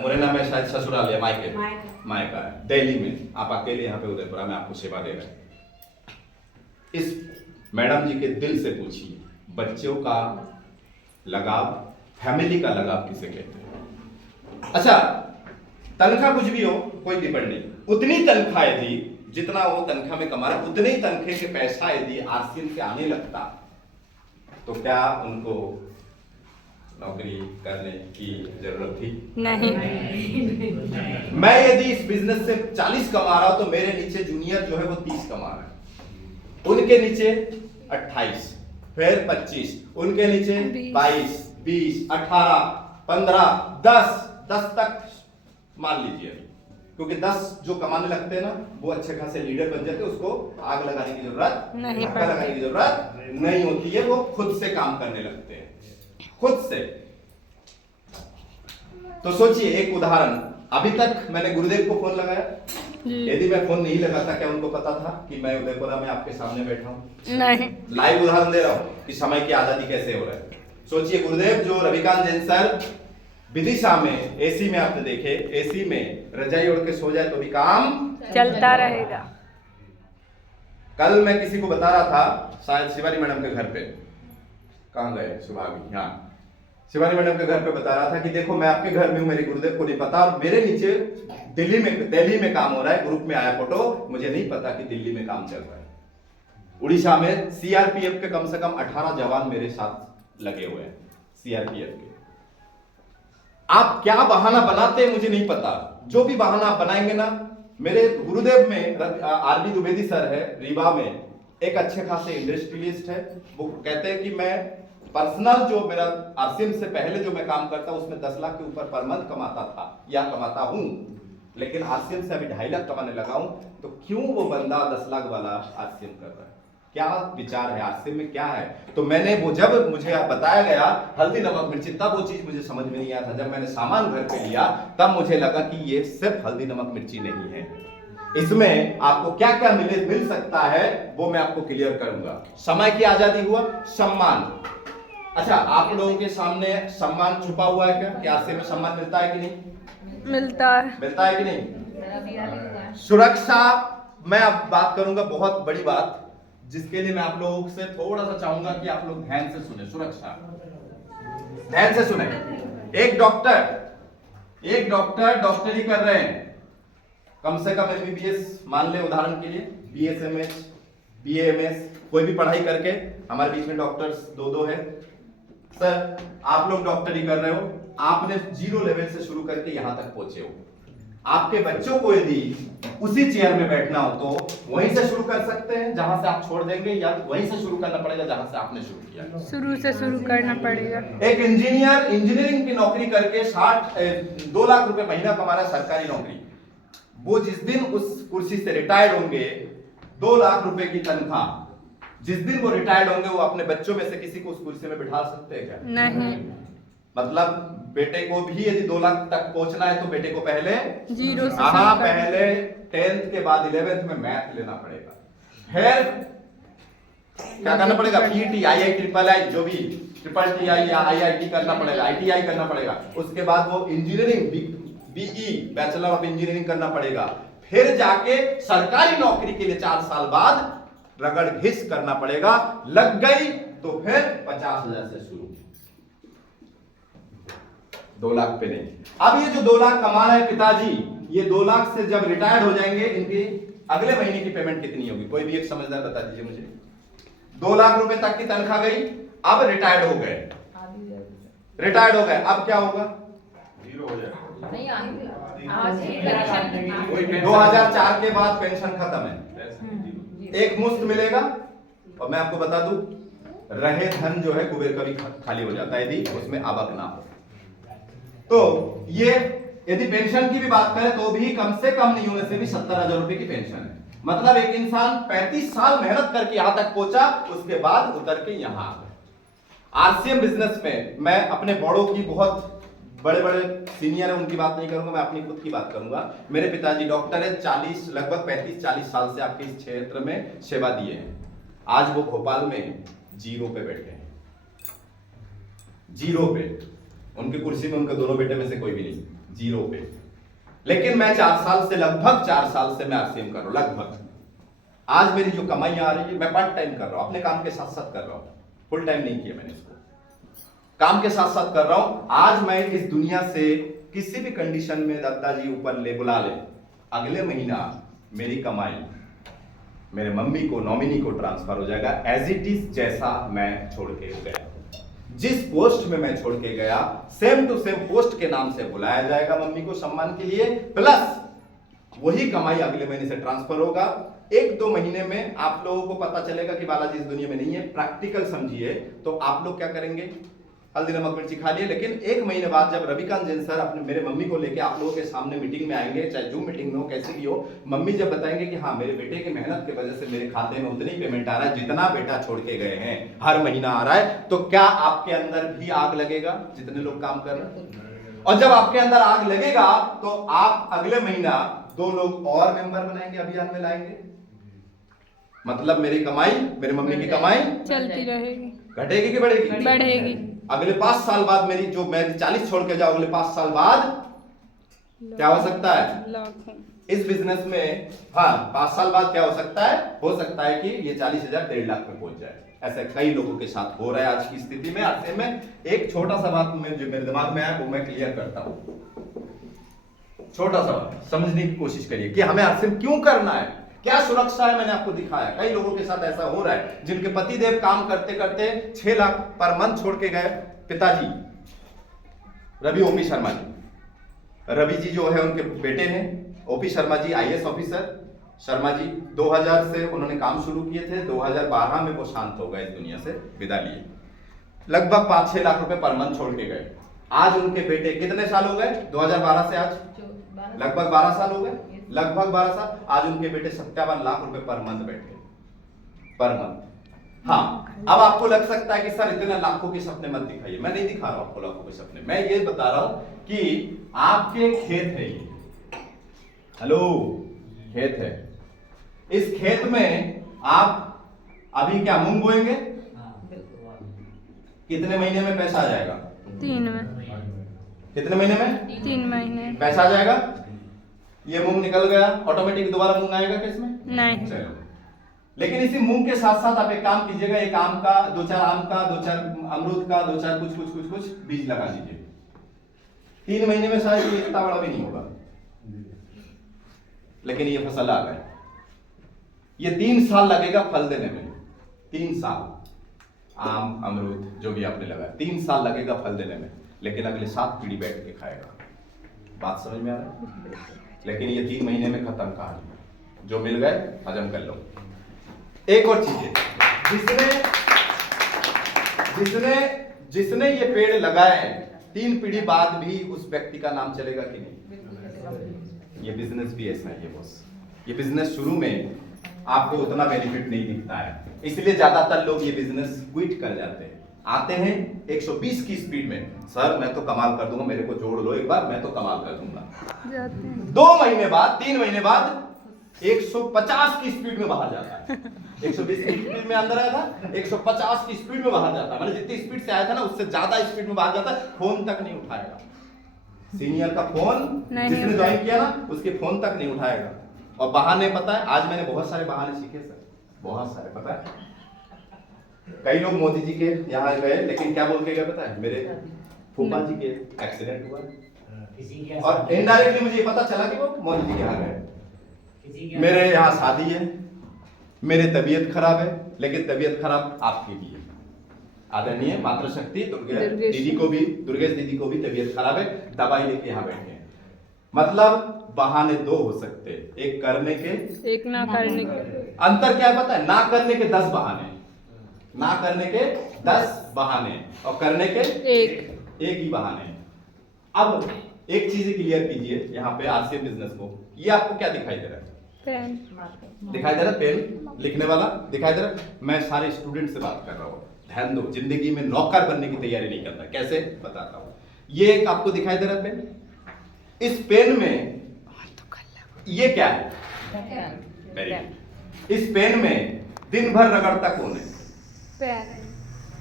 मुरैना में शायद ससुराल है, मायके मायका है, दिल्ली में आप अकेले यहाँ पे उदयपुरा में आपको सेवा दे रहे हैं। इस मैडम जी के दिल से पूछिए, बच्चों का लगाव, फैमिली का लगाव किसे कहते हैं? अच्छा, तनख्वाह कुछ भी हो, कोई डिपेंड नहीं, उतनी तनख्वाह यदि जितना वो तनख्वाह में कमा रहे उतने ही तनख्वाह के पैसा यदि आरसीएम से आने लगता तो क्या उनको नौकरी करने की जरूरत थी? नहीं। मैं यदि इस बिजनेस से 40 कमा रहा हूं तो मेरे नीचे जूनियर जो है वो 30 कमा रहा है, उनके नीचे 28, फिर 25, उनके नीचे 22, 20, 18, 15, 10 तक मान लीजिए, क्योंकि 10 जो कमाने लगते हैं ना वो अच्छे खासे लीडर बन जाते हैं, उसको आग लगाने की जरूरत नहीं, धक्का लगाने की जरूरत नहीं होती है, वो खुद से काम करने लगते हैं, खुद से। तो सोचिए एक उदाहरण, अभी तक मैंने गुरुदेव को फोन लगाया, यदि मैं फोन नहीं लगाता क्या उनको पता था कि मैं उदयपुरा में आपके सामने बैठा हूं? नहीं। लाइव उदाहरण दे रहा हूं कि समय की आजादी कैसे हो रहा है। सोचिए गुरुदेव जो रविकांत जैन सर विदिशा में एसी में आपने देखे, एसी में रजाई ओढ़ के सो जाए तो भी काम चलता रहेगा। कल मैं किसी को बता रहा था, शायद शिवानी मैडम के घर पे, कहाँ गए सुभागी, हाँ शिवानी मैडम के घर पे बता रहा था कि देखो मैं आपके घर में हूं, मेरे गुरुदेव को नहीं पता, और मेरे नीचे दिल्ली में काम हो रहा है, ग्रुप में आया फोटो, मुझे नहीं पता कि दिल्ली में काम चल रहा है। उड़ीसा में सीआरपीएफ के कम से कम 18 जवान मेरे साथ लगे हुए हैं, सीआरपीएफ के। आप क्या बहाना बनाते हैं मुझे नहीं पता, जो भी बहाना आप बनाएंगे ना, मेरे गुरुदेव में आरबी द्विवेदी सर है रीवा में, एक अच्छे खासे इंडस्ट्रियलिस्ट है, वो कहते हैं कि मैं पर्सनल जो मेरा आरसीएम से पहले जो मैं काम करता उसमें 10 लाख के ऊपर पर मंथ कमाता था या कमाता हूं, लेकिन आरसीएम से अभी 2.5 लाख कमाने लगा हूं, तो क्यों वो बंदा 10 लाख वाला आरसीएम कर रहा है? क्या विचार है आरसीएम में, क्या है? तो मैंने वो जब मुझे बताया गया हल्दी नमक मिर्ची, तब वो चीज मुझे समझ में नहीं आया था। जब मैंने सामान घर पे लिया तब मुझे लगा कि ये सिर्फ हल्दी नमक मिर्ची नहीं है, इसमें आपको क्या क्या मिल सकता है वो मैं आपको क्लियर करूंगा। समय की आजादी हुआ, सम्मान। अच्छा, आप लोगों के सामने सम्मान छुपा हुआ है क्या? क्या आरसीएम में सम्मान मिलता है कि नहीं? मिलता है। मिलता है कि नहीं? सुरक्षा, मैं अब बात करूंगा बहुत बड़ी बात, जिसके लिए मैं आप लोगों से थोड़ा सा चाहूंगा कि आप लोग ध्यान से सुने। सुरक्षा ध्यान से सुने। एक डॉक्टर डॉक्टरी कर रहे हैं, कम से कम एमबीबीएस मान ले उदाहरण के लिए, बीएसएमएस, बीएमएस, कोई भी पढ़ाई करके, हमारे बीच में डॉक्टर्स दो है। सर आप लोग डॉक्टरी कर रहे हो, आपने 0 लेवल से शुरू करके यहां तक पहुंचे हो, आपके बच्चों को यदि उसी चेयर में बैठना हो तो वहीं से शुरू कर सकते हैं जहां से आप छोड़ देंगे, या वहीं से शुरू करना पड़ेगा जहां से आपने शुरू किया? शुरू से शुरू करना पड़ेगा। एक इंजीनियरिंग की नौकरी करके 2 लाख रुपए महीना कमा रहा है, सरकारी नौकरी, वो जिस दिन उस कुर्सी से रिटायर्ड होंगे, 2 लाख रुपए की तनख्वाह, जिस दिन वो रिटायर्ड होंगे वो अपने बच्चों में से किसी को उस कुर्सी में बिठा सकते हैं क्या? नहीं। मतलब बेटे को भी यदि 2 लाख तक पहुंचना है तो बेटे को पहले 0 से पहले 10th के बाद 11th में मैथ लेना पड़ेगा, फिर क्या करना पड़ेगा? पीटी, आईआई, ट्रिपल आई, जो भी ट्रिपल टी आई या आईआईटी करना पड़ेगा, आईटीआई करना पड़ेगा, उसके बाद वो engineering BE, bachelor of engineering करना पड़ेगा, फिर जाके सरकारी नौकरी के लिए 4 साल बाद रगड़ घिस करना पड़ेगा। लग गई तो फिर 50,000 से शुरू, 2 लाख पे नहीं। अब ये जो 2 लाख कमा रहे हैं पिताजी, ये 2 लाख से जब रिटायर्ड हो जाएंगे, इनकी अगले महीने की पेमेंट कितनी होगी? कोई भी एक समझदार बता दीजिए मुझे। 2 लाख रुपए तक की तनख्वाह गई, अब रिटायर्ड हो गए, अब क्या होगा? 0 हो जाएगा। 2004 के बाद पेंशन खत्म है, एक मुश्त मिलेगा, और मैं आपको बता दूं रहे धन जो है कुबेर का भी खाली हो जाता है यदि उसमें आवक ना हो। तो ये यदि पेंशन की भी बात करें तो भी कम से कम नहीं होने से भी 70,000 रुपए की पेंशन है। मतलब एक इंसान 35 साल मेहनत करके यहां तक पहुंचा, उसके बाद उतर के यहां आ गया। आरसीएम बिजनेस में मैं अपने बड़ों की, बहुत बड़े बड़े सीनियर है उनकी बात नहीं करूंगा, मैं अपनी खुद की बात करूंगा। मेरे पिताजी डॉक्टर है, 40 लगभग 35-40 साल से आपके इस क्षेत्र में सेवा दिए हैं। आज वो भोपाल में 0 पे बैठे हैं, 0 पे, उनकी कुर्सी में उनके दोनों बेटे में से कोई भी नहीं। जीरो पे। लेकिन मैं 4 साल से, लगभग 4 साल से मैं आरसीएम कर रहा हूं, लगभग। आज मेरी जो कमाई आ रही है, मैं पार्ट टाइम कर रहा हूं, अपने काम के साथ साथ कर रहा हूं, फुल टाइम नहीं किया मैंने इसको, काम के साथ साथ कर रहा हूं। आज मैं इस दुनिया से किसी भी कंडीशन में दत्ता जी ऊपर ले बुला ले, अगले महीना मेरी कमाई मेरे मम्मी को, नॉमिनी को ट्रांसफर हो जाएगा एज इट इज, जैसा मैं छोड़ के गया। जिस पोस्ट में मैं छोड़ के गया, सेम टू सेम पोस्ट के नाम से बुलाया जाएगा मम्मी को सम्मान के लिए, प्लस वही कमाई अगले महीने से ट्रांसफर होगा। 1-2 महीने में आप लोगों को पता चलेगा कि बालाजी इस दुनिया में नहीं है। प्रैक्टिकल समझिए तो आप लोग क्या करेंगे, हल्दी नमक मिर्ची खा लिए, लेकिन 1 महीने बाद जब रविकांत जैन सर अपने मेरे मम्मी को लेके आप लोगों के सामने मीटिंग में आएंगे, चाहे जूम मीटिंग में हो, कैसे भी हो, मम्मी जब बताएंगे कि हाँ मेरे बेटे की मेहनत की वजह से मेरे खाते में उतनी पेमेंट आ रहा है जितना बेटा छोड़ के गए हैं, हर महीना आ रहा है, तो क्या आपके अंदर भी आग लगेगा जितने लोग काम कर रहे हैं? और जब आपके अंदर आग लगेगा तो आप अगले महीना 2 लोग और मेंबर बनाएंगे, अभियान में लाएंगे। मतलब मेरी कमाई, मेरी मम्मी की कमाई चलती रहेगी, घटेगी कि बढ़ेगी? बढ़ेगी। अगले 5 साल बाद मेरी जो मैं 40 छोड़ के जाऊं, अगले 5 साल बाद क्या हो सकता है लाखों। इस बिजनेस में? हाँ, 5 साल बाद क्या हो सकता है? हो सकता है कि ये 40,000 1.5 लाख में पहुंच जाए। ऐसे कई लोगों के साथ हो रहा है आज की स्थिति में। आज में एक छोटा सा बात में जो मेरे दिमाग में आया वो मैं क्लियर करता हूं। छोटा सा बात समझने की कोशिश करिए कि हमें आरसीएम क्यों करना है, क्या सुरक्षा है, मैंने आपको दिखाया। कई लोगों के साथ ऐसा हो रहा है जिनके पतिदेव काम करते करते 6 लाख पर मंथ छोड़ के गए। पिताजी रवि ओपी शर्मा जी, रवि जी जो है उनके बेटे हैं, OP Sharma ji IAS officer. Sharma ji 2000 से उन्होंने काम शुरू किए थे, 2012 में वो शांत हो गए, इस दुनिया से विदा लिए। लगभग 5-6 लाख रुपए पर मंथ छोड़ के गए। आज उनके बेटे कितने साल हो गए? 2012 से आज लगभग 12 साल हो गए, लगभग 12 साल। आज उनके बेटे 57 लाख रुपए पर मंथ बैठे, पर मंथ। हाँ, अब आपको लग सकता है कि सर इतने लाखों के सपने मत दिखाइए। मैं नहीं दिखा रहा हूं आपको लाखों के सपने, मैं ये बता रहा हूं कि आपके खेत है ये, हेलो, खेत है। इस खेत में आप अभी क्या मूंग बोएंगे? कितने महीने में पैसा आ जाएगा? 3 में। कितने महीने में? 3 महीने पैसा आ जाएगा। ये मूंग निकल गया, ऑटोमेटिक दोबारा मूंग आएगा क्या इसमें? नहीं। चलो, लेकिन इसी मूंग के साथ साथ आप एक काम कीजिएगा, एक आम का, 2-4 आम का, 2-4 अमरूद का, 2-4 कुछ बीज लगा दीजिए। 3 महीने में शायद ये इतना बड़ा भी नहीं होगा, लेकिन ये फसल आ गए। ये 3 साल लगेगा फल देने में, 3 साल। आम अमरूद जो भी आपने लगाया 3 साल लगेगा फल देने में, लेकिन अगले 7 पीढ़ी बैठ के खाएगा। बात समझ में आ रहा है? लेकिन ये 3 महीने में खत्म कहानी, जो मिल गए हजम कर लो। एक और चीज है, जिसने ये पेड़ लगाए हैं, 3 पीढ़ी बाद भी उस व्यक्ति का नाम चलेगा कि नहीं? ये बिजनेस भी ऐसा है बॉस। ये बिजनेस शुरू में आपको उतना बेनिफिट नहीं दिखता है, इसलिए ज्यादातर लोग ये बिजनेस क्विट कर जाते हैं। आते हैं 120 की स्पीड में, सर मैं तो कमाल कर दूंगा, मेरे को जोड़ लो एक बार, मैं तो कमाल कर दूंगा। 2 महीने बाद, 3 महीने बाद 150 की स्पीड में बाहर जाता है। 120 की स्पीड में अंदर आया था, 150 की स्पीड में बाहर जाता है। मतलब जितनी स्पीड से आया था ना, उससे ज्यादा स्पीड में बाहर जाता है। फोन तक नहीं उठाएगा, सीनियर का फोन जिसने ज्वाइन किया ना, उसके फोन तक नहीं उठाएगा। और बहाने पता है, आज मैंने बहुत सारे बहाने सीखे सर, बहुत सारे। पता है कई लोग मोदी जी के यहाँ गए, लेकिन क्या बोल के गए पता है? मेरे फूफा जी के एक्सीडेंट हुआ, और इनडायरेक्टली मुझे पता चला कि वो मोदी जी के यहाँ गए। मेरे यहाँ शादी है, मेरे तबीयत खराब है, लेकिन तबीयत खराब आपकी भी है। आदरणीय मातृशक्ति दुर्गेश दीदी को भी तबीयत खराब है, दवाई लेके यहाँ बैठे हैं। मतलब बहाने 2 हो सकते हैं, एक करने के, एक ना करने के। अंतर क्या है पता है? ना करने के 10 बहाने, ना करने के 10 बहाने, और करने के एक ही बहाने। अब एक चीज क्लियर कीजिए यहाँ पे आरसीएम बिजनेस को। ये आपको क्या दिखाई दे रहा है? पेन दिखाई दे रहा है, पेन लिखने वाला दिखाई दे रहा है। मैं सारे स्टूडेंट से बात कर रहा हूँ, ध्यान दो। जिंदगी में नौकर बनने की तैयारी नहीं करता, कैसे बताता हूँ। ये एक आपको दिखाई दे रहा है पेन। इस पेन में ये क्या है? Very good. इस पेन में दिन भर रगड़ता कौन है? पेन।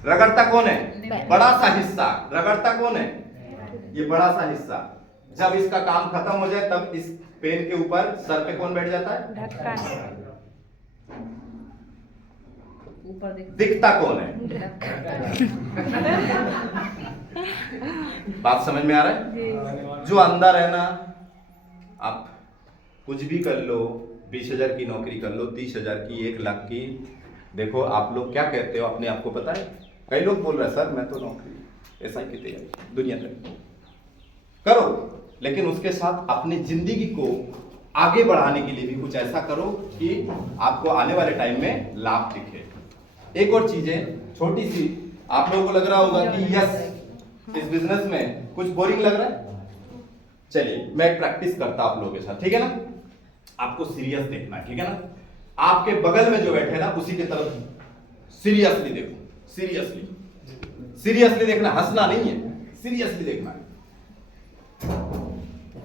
रगड़ता कौन है? बड़ा सा हिस्सा। रगड़ता कौन है? ये बड़ा सा हिस्सा। जब इसका काम खत्म हो जाए तब इस पेन के ऊपर सर पे कौन बैठ जाता है? ढक्कन। ऊपर दिखता कौन है? बात समझ में आ रहा है? जी। जो अंदर है ना, आप कुछ भी कर लो, 20,000 की नौकरी कर लो, 30,000 की, 1 लाख की, देखो आप लोग क्या कहते हो अपने आप को पता है? कई लोग बोल रहे हैं सर मैं तो नौकरी ऐसा ही की तैयारी दुनिया तक करो, लेकिन उसके साथ अपनी जिंदगी को आगे बढ़ाने के लिए भी कुछ ऐसा करो कि आपको आने वाले टाइम में लाभ दिखे। एक और चीज है छोटी सी, आप लोगों को लग रहा होगा कि यस इस बिजनेस में कुछ बोरिंग लग रहा है, चलिए मैं एक प्रैक्टिस करता आप लोगों के साथ, ठीक है ना? आपको सीरियस देखना है, ठीक है ना? आपके बगल में जो बैठे ना उसी की तरफ सीरियसली देखो, सीरियसली देखना, हंसना नहीं है, सीरियसली देखना है।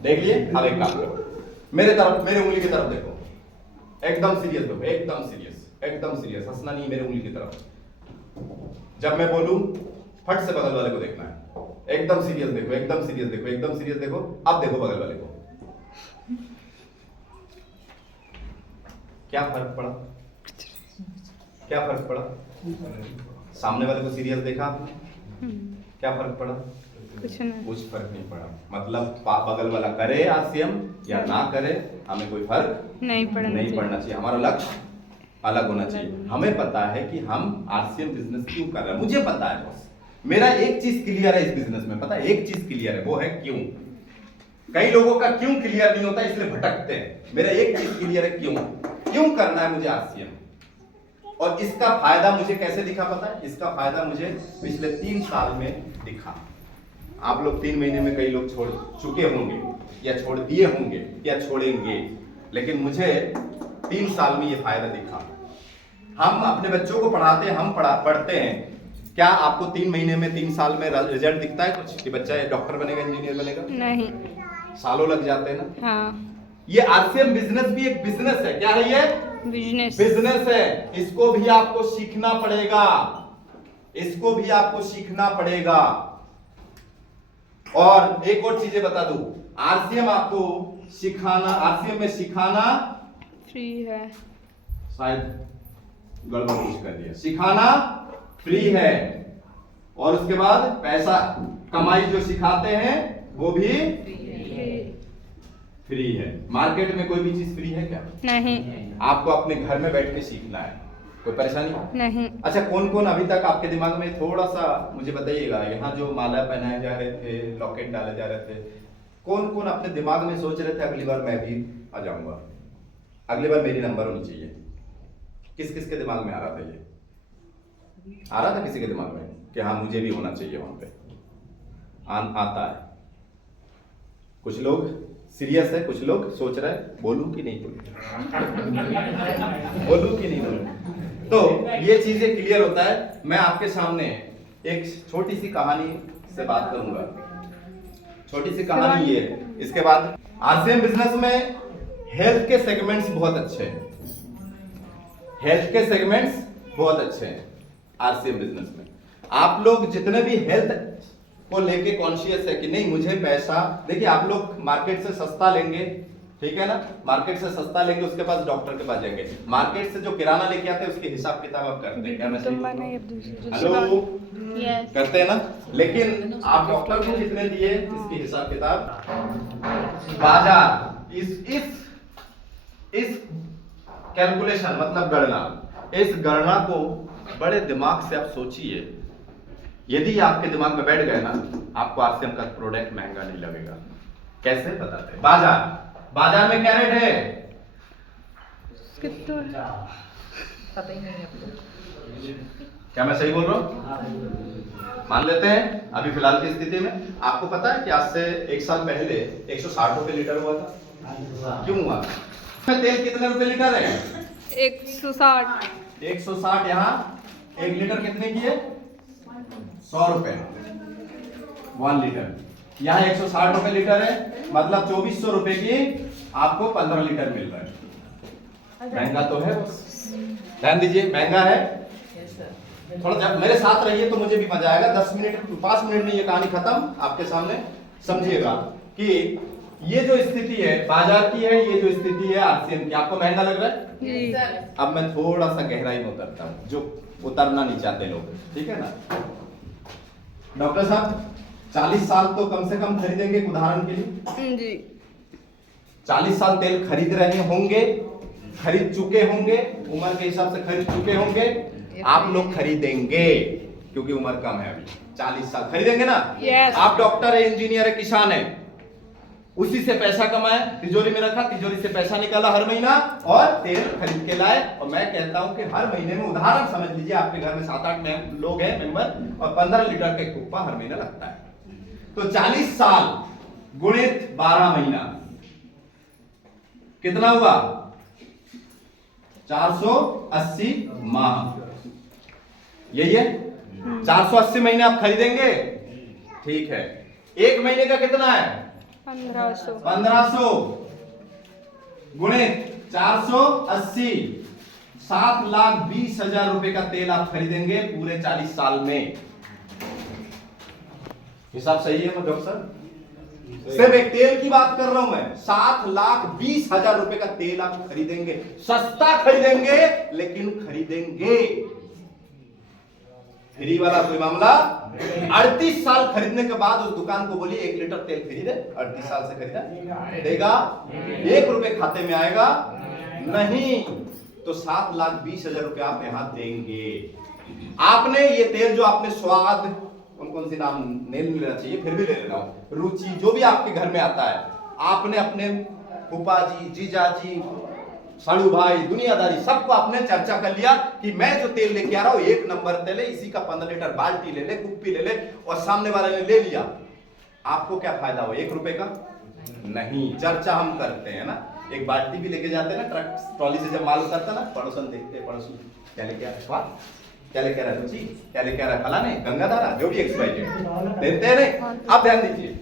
देख लिए? अब एक काम करो, मेरे तरफ, मेरे उंगली की तरफ देखो, एकदम सीरियस देखो, एकदम सीरियस, हंसना नहीं, मेरे उंगली की तरफ। जब मैं बोलूं फट से बगल वाले को देखना है, एकदम सीरियस देखो, एकदम सीरियस देखो। अब देखो बगल वाले को, क्या फर्क पड़ा? सामने वाले को सीरियस देखा आपने, क्या फर्क पड़ा? कुछ नहीं। कुछ फर्क नहीं पड़ा। मतलब बगल वाला करे आरसीएम या ना करे, हमें कोई फर्क नहीं पड़ना चाहिए। हमारा लक्ष्य अलग होना चाहिए। हमें पता है कि हम आरसीएम बिजनेस क्यों कर रहे हैं, मुझे पता है बॉस, मेरा एक चीज क्लियर है इस बिजनेस में, पता है एक चीज क्लियर है, वो है क्यों। कई लोगों का क्यों क्लियर नहीं होता, इसलिए भटकते हैं। मेरा एक चीज क्लियर है, क्यों करना है मुझे आरसीएम, और इसका फायदा मुझे कैसे दिखा पता है? इसका फायदा मुझे पिछले 3 साल में दिखा। आप लोग 3 महीने में कई लोग छोड़ चुके होंगे या छोड़ दिए होंगे या छोड़ेंगे, लेकिन मुझे 3 साल में ये फायदा दिखा। हम अपने बच्चों को पढ़ाते हैं, हम पढ़ते हैं, क्या आपको 3 महीने में 3 साल में रिजल्ट दिखता है कुछ कि बच्चा डॉक्टर बनेगा, इंजीनियर बनेगा? नहीं। सालों लग जाते हैं ना। हाँ। ये आरसीएम बिजनेस भी एक बिजनेस है। क्या है ये? बिजनेस है। इसको भी आपको सीखना पड़ेगा, और एक और चीजें बता दूं, आरसीएम आपको सिखाना, आरसीएम में सिखाना फ्री है। शायद गड़बड़ कुछ कर दिया, सिखाना फ्री है, और उसके बाद पैसा कमाई जो सिखाते हैं वो भी फ्री है। मार्केट में कोई भी चीज फ्री है क्या? नहीं। आपको अपने घर में बैठ के सीखना है, कोई परेशानी नहीं। अच्छा, कौन कौन अभी तक आपके दिमाग में, थोड़ा सा मुझे बताइएगा, यहाँ जो माला पहनाए जा रहे थे, लॉकेट डाले जा रहे थे, कौन कौन अपने दिमाग में सोच रहे थे अगली बार मैं भी आ जाऊंगा, अगली बार मेरी नंबर होनी चाहिए? किस किस के दिमाग में आ रहा था ये? आ रहा था किसी के दिमाग में कि हाँ मुझे भी होना चाहिए वहां पे? आता है। कुछ लोग सीरियस है, कुछ लोग सोच रहे हैं बोलूं कि नहीं बोलूं। तो ये चीजें क्लियर होता है। मैं आपके सामने एक छोटी सी कहानी से बात करूंगा। छोटी सी कहानी ये, इसके बाद आरसीएम बिजनेस में हेल्थ के सेगमेंट्स बहुत अच्छे हैं, आरसीएम बिजनेस में। आप लोग जितने भी हेल्थ को लेके कॉन्शियस है कि नहीं मुझे पैसा, देखिए आप लोग मार्केट से सस्ता लेंगे, ठीक है ना, मार्केट से सस्ता लेंगे, उसके पास डॉक्टर के पास जाएंगे, मार्केट से जो किराना लेके आते हैं उसके हिसाब किताब आप करते हैं क्या? मैं हेलो करते हैं ना, लेकिन आप डॉक्टर को कितने दिए इसके हिसाब किताब बाजार, इस कैलकुलेशन मतलब गणना, इस गणना को बड़े दिमाग से आप सोचिए। यदि आपके दिमाग में बैठ गए ना, आपको आरसीएम का प्रोडक्ट महंगा नहीं लगेगा। कैसे बताते हैं? बाजार में क्या रेट है? पता ही नहीं है आपको। क्या मैं सही बोल रहा हूँ? मान लेते हैं अभी फिलहाल की स्थिति में आपको पता है कि आज से 1 साल पहले 160 रुपए लीटर हुआ था। क्यों हुआ? तेल कितने रुपए लीटर है? 160। 160। यहाँ 1 लीटर कितने की है? 100 रुपए 1 लीटर। यहाँ 160 रुपए लीटर है, मतलब 2400 रुपए की आपको 15 लीटर मिल रहा है। महंगा तो है, ध्यान दीजिए, महंगा है। थोड़ा जब मेरे साथ रहिए तो मुझे भी मजा आएगा। 10 मिनट 5 मिनट में ये कहानी खत्म आपके सामने, समझिएगा। कि ये जो स्थिति है बाजार की है, ये जो स्थिति है आरसीएम की, आपको महंगा लग रहा है? जी अब मैं थोड़ा सा गहराई में उतरता हूं, जो उतरना नहीं चाहते लोग, ठीक है ना। डॉक्टर साहब 40 साल तो कम से कम खरीदेंगे, एक उदाहरण के लिए जी 40 साल तेल खरीद रहे होंगे, खरीद चुके होंगे, उम्र के हिसाब से खरीद चुके होंगे, आप लोग खरीदेंगे क्योंकि उम्र कम है अभी। 40 साल खरीदेंगे ना? Yes. आप डॉक्टर है, इंजीनियर है, किसान है, उसी से पैसा कमाए, तिजोरी में रखा, तिजोरी से पैसा निकाला हर महीना और तेल खरीद के लाए। और मैं कहता हूं कि हर महीने में, उदाहरण समझ लीजिए, आपके घर में 7-8 लोग हैं मेंबर, और 15 लीटर का कुप्पा हर महीना लगता है, तो 40 साल गुणित 12 महीना कितना हुआ? 480 माह, यही है। 480 महीने आप खरीदेंगे, ठीक है। एक महीने का कितना है? 1500 1500 गुणित 480, 7,20,000 रुपए का तेल आप खरीदेंगे पूरे 40 साल में। हिसाब सही है ना डॉक्टर साहब? सिर्फ एक तेल की बात कर रहा हूं मैं, 7,20,000 रुपए का तेल आप खरीदेंगे, सस्ता खरीदेंगे लेकिन खरीदेंगे। फ्री वाला कोई मामला? 38 साल खरीदने के बाद उस दुकान को बोलिए 1 लीटर तेल खरीदे, 38 साल से खरीदा, देगा? 1 रुपए खाते में आएगा? नहीं। तो 7,20,000 रुपए आप यहां देंगे। आपने ये तेल, जो आपने स्वाद, कौन सी नाम नहीं लेना चाहिए, फिर भी ले लेना, रुचि, जो भी आपके घर में आता है, आपने अपने फूफा जी, जीजा जी, साड़ू भाई, दुनियादारी, सबको आपने चर्चा कर लिया कि मैं जो तेल लेके आ रहा हूं 1 नंबर तेल है, इसी का 15 लीटर बाल्टी ले ले, कुप्पी ले ले, और सामने वाले ने ले लिया, आपको क्या फायदा हो? 1 रुपए का नहीं। चर्चा हम करते हैं ना, एक बाल्टी भी लेके जाते हैं ना, ट्रक ट्रॉली से जब माल उतरता ना, पड़ोसन देखते हैं, पड़ोसी क्या लेके आ रहा है, स्वाद क्या लेके आ रहा है, रुचि क्या लेके आ रहा है, फलाने गंगाधारा, जो भी एक्सपाइटेड देते हैं नहीं। अब ध्यान दीजिए,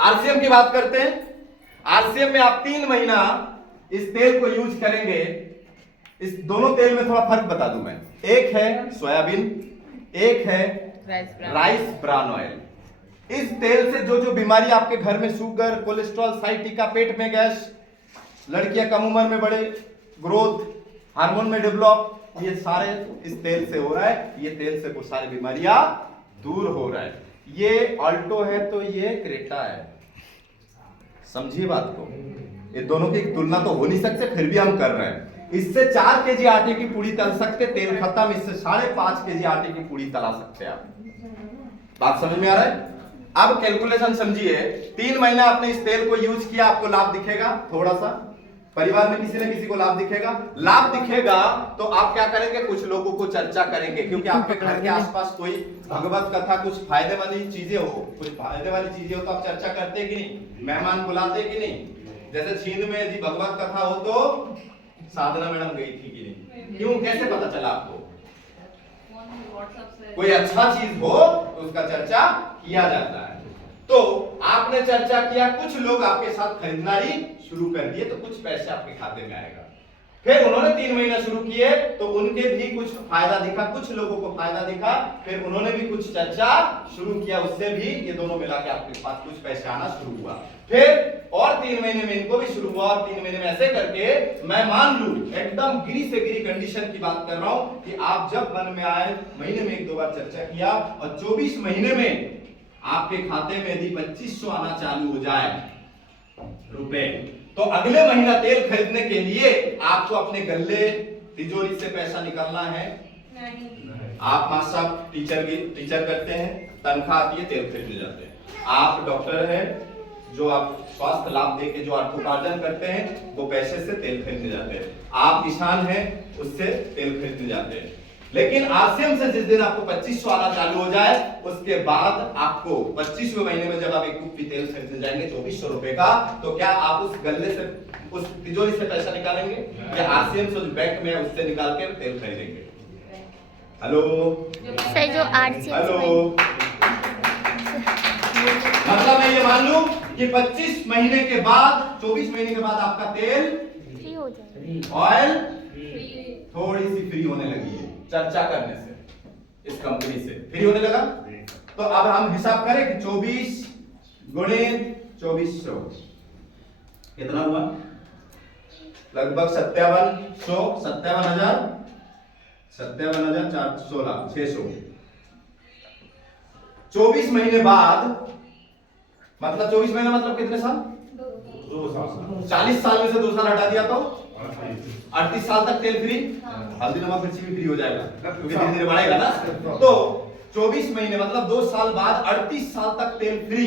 आरसीएम की बात करते हैं। आरसीएम में आप 3 महीना इस तेल को यूज करेंगे। इस दोनों तेल में थोड़ा फर्क बता दूं मैं, एक है सोयाबीन, एक है राइस ब्रान ऑयल। इस तेल से जो जो बीमारी आपके घर में, शुगर, कोलेस्ट्रॉल, साइटिका, पेट में गैस, लड़कियां कम उम्र में बड़े ग्रोथ, हार्मोन में डेवलप, ये सारे इस तेल से हो रहा है। ये तेल से वो सारी बीमारियां दूर हो रहा है। ये ऑल्टो है तो ये क्रेटा है, समझिए बात को। ये दोनों की तुलना तो हो नहीं सकते, फिर भी हम कर रहे हैं। इससे 4 केजी आटे की पूड़ी तल सकते, तेल खत्म। इससे 5.5 केजी आटे की पूड़ी तला सकते हैं आप। बात समझ में आ रहा है? अब कैलकुलेशन समझिए, 3 महीना आपने इस तेल को यूज किया, आपको लाभ दिखेगा थोड़ा सा, परिवार में किसी न किसी को लाभ दिखेगा। लाभ दिखेगा तो आप क्या करेंगे? कुछ लोगों को चर्चा करेंगे, क्योंकि आपके घर के आसपास कोई भगवत कथा, कुछ फायदे वाली चीजें हो, कुछ फायदे वाली चीजें हो तो आप चर्चा करते हैं कि नहीं? मेहमान बुलाते हैं कि नहीं? जैसे छींद में यदि भगवत कथा हो तो साधना मैडम गई थी कि नहीं? क्यों, कैसे पता चला आपको? कोई अच्छा चीज हो तो उसका चर्चा किया जाता है। तो आपने चर्चा किया, कुछ लोग आपके साथ खरीदारी शुरू कर दिए, तो कुछ पैसे आपके खाते में आएगा। फिर उन्होंने 3 महीना शुरू किए तो उनके भी कुछ फायदा दिखा, कुछ लोगों को फायदा दिखा, फिर उन्होंने भी कुछ चर्चा शुरू किया, उससे भी ये दोनों मिला के आपके पास कुछ पैसे आना शुरू हुआ। फिर और 3 महीने में इनको भी शुरू हुआ, और 3 महीने में ऐसे करके, मैं मान लूं एकदम गिरी से गिरी कंडीशन की बात कर रहा हूं कि आप जब मन में आए, महीने में 1-2 बार चर्चा किया, और 24 महीने में आपके खाते में यदि 2500 आना चालू हो जाए रुपए, तो अगले महीना तेल खरीदने के लिए आपको अपने गल्ले, तिजोरी से पैसा निकालना है नहीं। आप मास्टर साहब टीचर करते हैं, तनख्वाह आती है, तेल खरीदने जाते हैं। आप डॉक्टर हैं, जो आप स्वास्थ्य लाभ देके जो अर्थोपार्जन करते हैं, वो पैसे से तेल खरीदने जाते हैं। आप किसान हैं, उससे तेल खरीदने जाते हैं। लेकिन आरसीएम से जिस दिन आपको 2500 आना चालू हो जाए, उसके बाद आपको 25वें महीने में जब आप एक कुप्पी तेल खरीदने जाएंगे 2400 रुपए का, तो क्या आप उस गल्ले से, उस तिजोरी से पैसा निकालेंगे या आरसीएम से बैंक में उससे निकाल के तेल खरीदेंगे? हेलो सर, जो आरसीएम, हेलो, मतलब मैं ये मान लूं कि 25 महीने के बाद, 24 महीने के बाद आपका तेल फ्री हो जाए, ऑयल थोड़ी सी फ्री होने लगी है चर्चा करने से, इस कंपनी से फ्री होने लगा। तो अब हम हिसाब करें कि 24 गुणित 2400 कितना हुआ? लगभग 57,416 24 महीने बाद, मतलब 24 महीने मतलब कितने साल? 40 साल में से 2 साल हटा दिया तो 38 साल तक तेल फ्री। हल्दी नमक मिर्ची भी फ्री हो जाएगा क्योंकि धीरे धीरे बढ़ेगा ना। तो 24 महीने मतलब 2 साल बाद 38 साल तक तेल फ्री।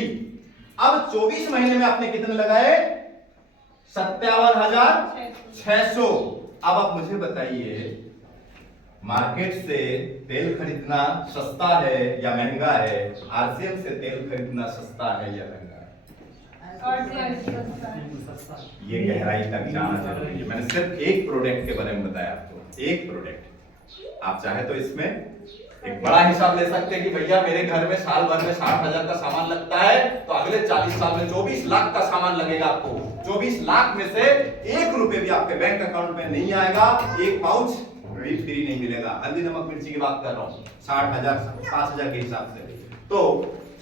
अब 24 महीने में आपने कितने लगाए? 57,600। अब आप मुझे बताइए, मार्केट से तेल खरीदना सस्ता है या महंगा है? आरसीएम से तेल खरीदना सस्ता है या महंगा है? ये गहराई तक जाना जरूरी है। मैंने सिर्फ एक प्रोडक्ट के बारे में बताया आपको, एक प्रोडक्ट। आप चाहे तो इसमें एक बड़ा हिसाब ले सकते हैं कि भैया मेरे घर में साल भर में 60,000 का सामान लगता है, तो अगले 40 साल में 24 लाख का सामान लगेगा आपको। 24 लाख में से 1 रुपए भी आपके बैंक अकाउंट में नहीं आएगा, 1 पाउच भी फ्री नहीं मिलेगा। हल्दी नमक मिर्ची की बात कर रहा हूँ, 60,000 5,000 के हिसाब से। तो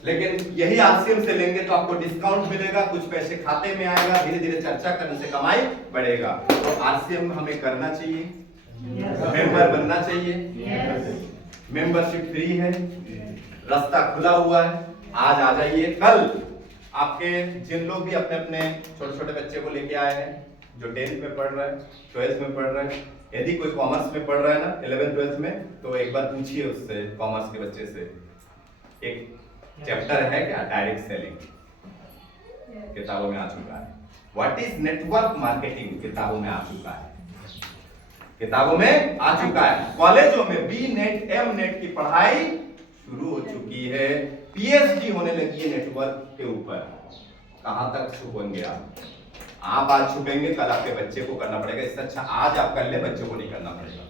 लेकिन यही आरसीएम से लेंगे तो आपको डिस्काउंट मिलेगा, कुछ पैसे खाते में आएगा, धीरे धीरे चर्चा करने से कमाई बढ़ेगा। तो आरसीएम हमें करना चाहिए, मेंबर बनना चाहिए। मेंबरशिप फ्री है, रास्ता खुला हुआ है, आज आ जाइए। कल आपके जिन लोग भी अपने अपने छोटे छोटे बच्चे को लेके आए हैं, जो 10th में पढ़ रहा है, 12th में पढ़ रहा है, यदि कोई कॉमर्स में पढ़ रहा है ना 11th 12th में, तो एक बार पूछिए उससे, कॉमर्स के बच्चे से, एक चैप्टर है क्या डायरेक्ट सेलिंग, किताबों में आ चुका है। व्हाट इज नेटवर्क मार्केटिंग किताबों में आ चुका है, किताबों में आ चुका है। कॉलेजों में बी नेट एम नेट की पढ़ाई शुरू हो चुकी है, पीएचडी होने लगी है नेटवर्क के ऊपर। कहां तक छुपेंगे आप आज छुपेंगे, कल आपके बच्चे को करना पड़ेगा। इससे अच्छा आज आप कर ले, बच्चे को नहीं करना पड़ेगा।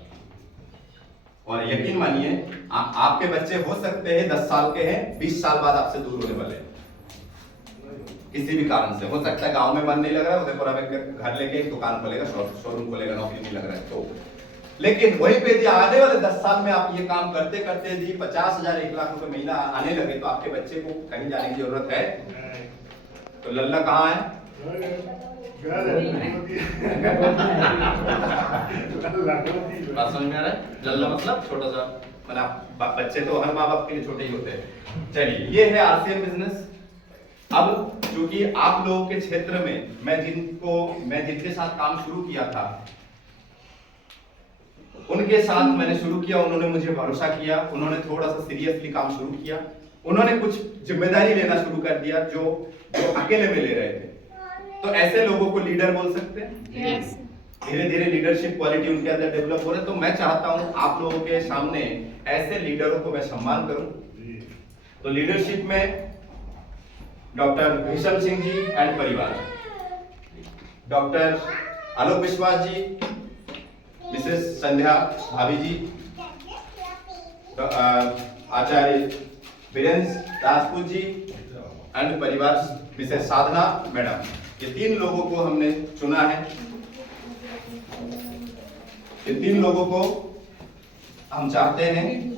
और यकीन मानिए आपके बच्चे हो सकते हैं 10 साल के हैं, 20 साल बाद आपसे दूर होने वाले हैं, किसी भी कारण से। हो सकता है गांव में मन नहीं लग रहा है, उदयपुर में घर लेके एक दुकान खोलेगा, शोरूम खोलेगा, नौकरी नहीं लग रहा है तो। लेकिन वहीं पे यदि आने वाले 10 साल में आप ये काम करते करते यदि 50,000 1 लाख रुपए महीना आने लगे, तो आपके बच्चे को कहीं जाने की जरूरत है? तो लल्ला कहाँ है? बात समझ में आ रहा है? लल्ला मतलब छोटा सा, मतलब बच्चे तो हर माँ बाप के लिए छोटे ही होते हैं। चलिए, ये है आरसीएम बिजनेस। अब क्योंकि आप लोगों के क्षेत्र में मैं जिनके साथ काम शुरू किया था, उनके साथ मैंने शुरू किया, उन्होंने मुझे भरोसा किया, उन्होंने थोड़ा सा सीरियसली काम शुरू किया, उन्होंने कुछ जिम्मेदारी लेना शुरू कर दिया जो अकेले में ले रहे थे। तो ऐसे लोगों को लीडर बोल सकते हैं। यस। धीरे धीरे लीडरशिप क्वालिटी उनके अंदर डेवलप हो रहे। तो मैं चाहता हूं आप लोगों के सामने ऐसे लीडरों को मैं सम्मान करूं। तो लीडरशिप में डॉक्टर भीषम सिंह जी एंड परिवार, डॉक्टर आलोक विश्वास जी, मिसेस संध्या भाभी जी, आचार्य वीरेंद्र राजपूत जी एंड परिवार मिसेस साधना मैडम। ये 3 लोगों को हमने चुना है। ये 3 लोगों को हम चाहते हैं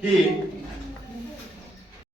कि